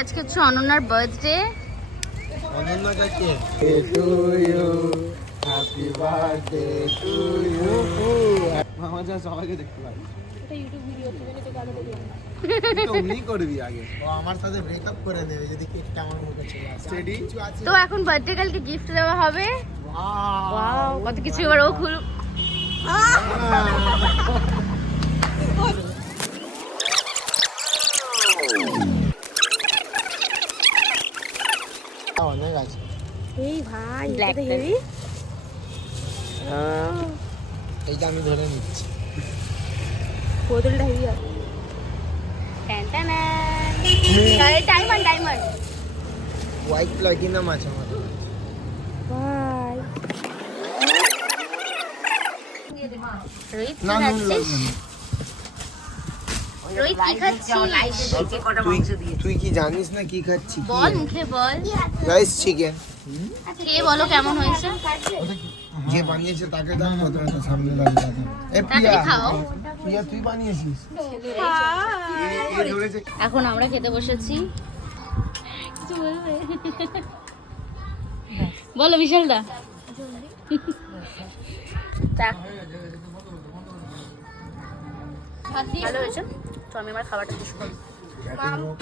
আজকে হচ্ছে অনন্যার বার্থডে মামা যা সবাইকে দেখতে পারি অমনি করবি আগে। ও আমার সাথে ব্রেকআপ করে দেবে যদি কেকটা আমার মুখে চলে আসে। Steady? তো এখন বার্থডে কালকে গিফট দেওয়া হবে। Wow! কত কিছু এবার ও খুল অনেক আছে। এই ভাই এটা হেভি এইটা আমি ধরে নিচ্ছি। বোতলটা হেভি আছে। ডায়মন্ড ডায়মন্ড হোয়াইট প্লাটিনাম আছে আমার। ভাই। রোহিত না কি না খাচ্ছিস রোহিত কি খাচ্ছিস তুই তুই কি জানিস না কি খাচ্ছি? বল মুখে বল। রাইস চিকেন খেয়ে বলো কেমন হয়েছে? যে বানিয়েছে তাকে দাও সামনে দাঁড়িয়ে এ প্রিয়া খাও। প্রিয়া তুই বানিয়েছিস? এখন আমরা খেতে বসেছি। কিছু বলবে বলো বিশালদা ভালো হয়েছে? তো আমি আমার খাবারটা শেষ করি। ব্যাটিং হোক